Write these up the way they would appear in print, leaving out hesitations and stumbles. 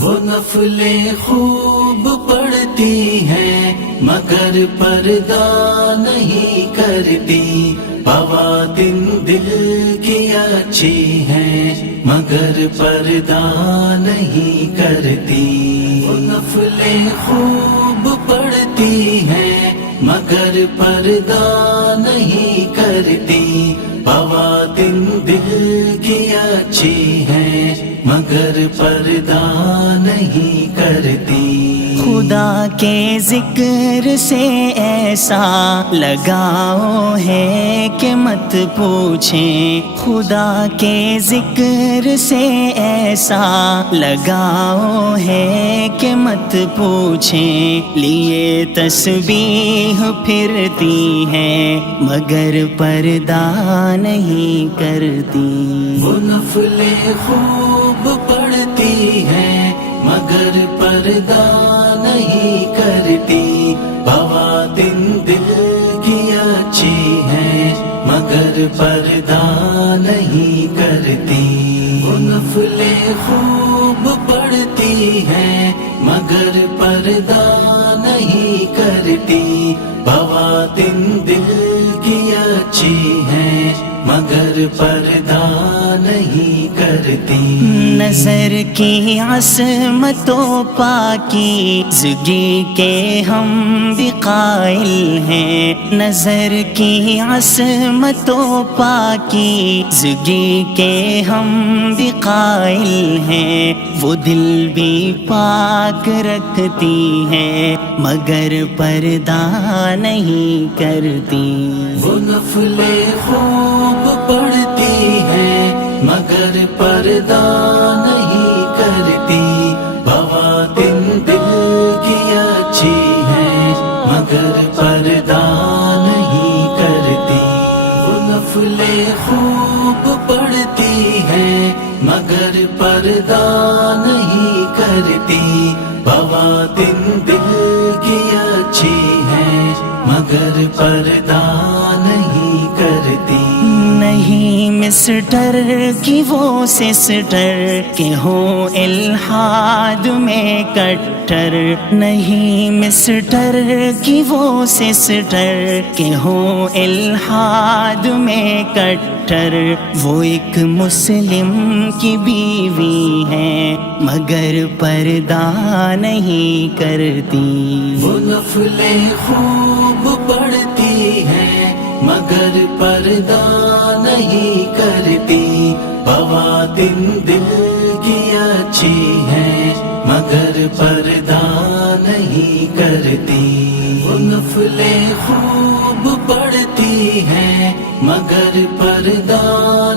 وہ نفلیں خوب پڑھتی ہیں مگر پردہ نہیں کرتی، بوادن دل کی اچھی ہیں مگر پردہ نہیں کرتی۔ وہ نفلیں خوب پڑھتی ہیں مگر پردہ نہیں کرتی، بوادن دل کی اچھی ہیں مگر پردہ نہیں کرتی۔ خدا کے ذکر سے ایسا لگاؤ ہے کہ مت پوچھیں، خدا کے ذکر سے ایسا لگاؤ ہے کہ مت پوچھیں، لیے تسبیح پھرتی ہیں مگر پردہ نہیں کرتی۔ وہ نفلیں خوب پڑھتی ہیں مگر پردہ نہیں کرتی، بوادن دل کی اچھی ہیں مگر پردہ نہیں کرتی۔ وہ نفلیں خوب پڑھتی ہیں مگر پردہ نہیں کرتی، بوادن دل کی اچھی ہیں مگر پردہ نہیں کرتی۔ نظر کی عصمت و پاکیزگی کے ہم بھی قائل ہیں، نظر کی عصمت و پاکیزگی کے ہم بھی قائل ہیں، وہ دل بھی پاک رکھتی ہیں مگر پردہ نہیں کرتی۔ وہ نفلیں خوب پڑھتی ہیں مگر پردہ نہیں کرتی، بوادن دل کی اچھی ہیں مگر پردہ نہیں کرتی۔ وہ نفلیں خوب پڑھتی ہیں مگر پردہ نہیں کرتی، بوادن دل کی اچھی ہیں مگر پردہ نہیں کرتی۔ نہیں مسٹر کی وہ سسٹر کہ ہوں الحاد میں کٹر، نہیں مسٹر کی وہ سسٹر کہ ہوں الحاد میں کٹر، وہ ایک مسلم کی بیوی ہے مگر پردہ نہیں کرتی۔ وہ نفلیں خوب پڑھتی ہیں مگر پردہ نہیں کرتی، بوادن دل کی اچھی ہیں مگر پردہ نہیں کرتی۔ وہ نفلیں خوب پڑھتی ہیں مگر پردہ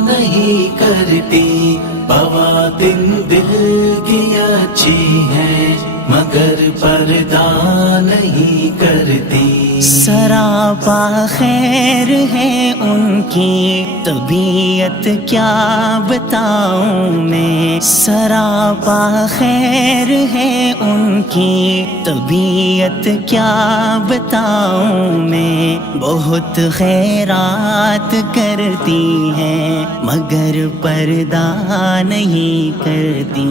نہیں کرتی، بوادن دل کی اچھی ہیں مگر پردہ نہیں کرتی۔ سراپا خیر ہے ان کی طبیعت کیا بتاؤں میں، سراپا خیر ہے ان کی طبیعت کیا بتاؤں میں، بہت خیرات کرتی ہیں مگر پردہ نہیں کرتی۔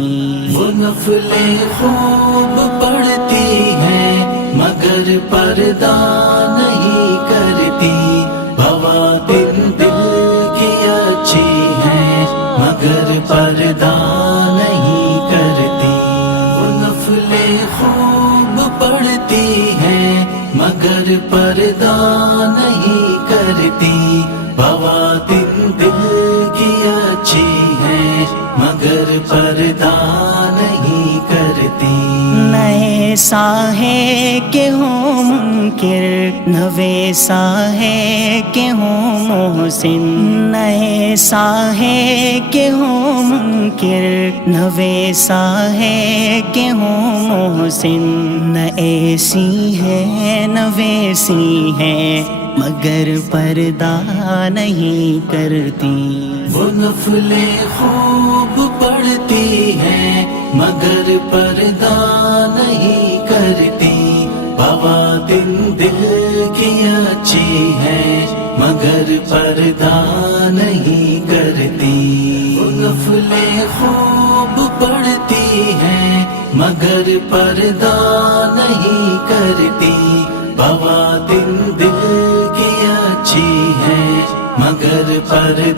وہ نفلیں خوب پڑھتی ہیں مگر پردہ نہیں کرتی، بوادن دل کی اچھی ہیں مگر پردہ نہیں کرتی۔ وہ نفلیں خوب پڑھتی ہیں مگر پردہ نہیں کرتی، بوادن دل کی اچھی ہیں مگر پردہ نہیں کرتی۔ نئے سا ہے کہ ہوں منکر، نوے سا ہے کہ ہوں محسن، نئے سا ہے کہ ہوں منکر، نوے سا ہے کہ ہوں محسن، نہ ایسی ہے نہ ویسی ہے مگر پردہ نہیں کرتی۔ وہ نفلیں خوب پڑھتی ہیں مگر پردہ نہیں کرتی، بوادن دل کی اچھی ہیں مگر پردہ نہیں کرتی۔ وہ نفلیں خوب پڑھتی ہیں مگر پردہ نہیں کرتی، بواتن دل کی اچھی ہے مگر پردہ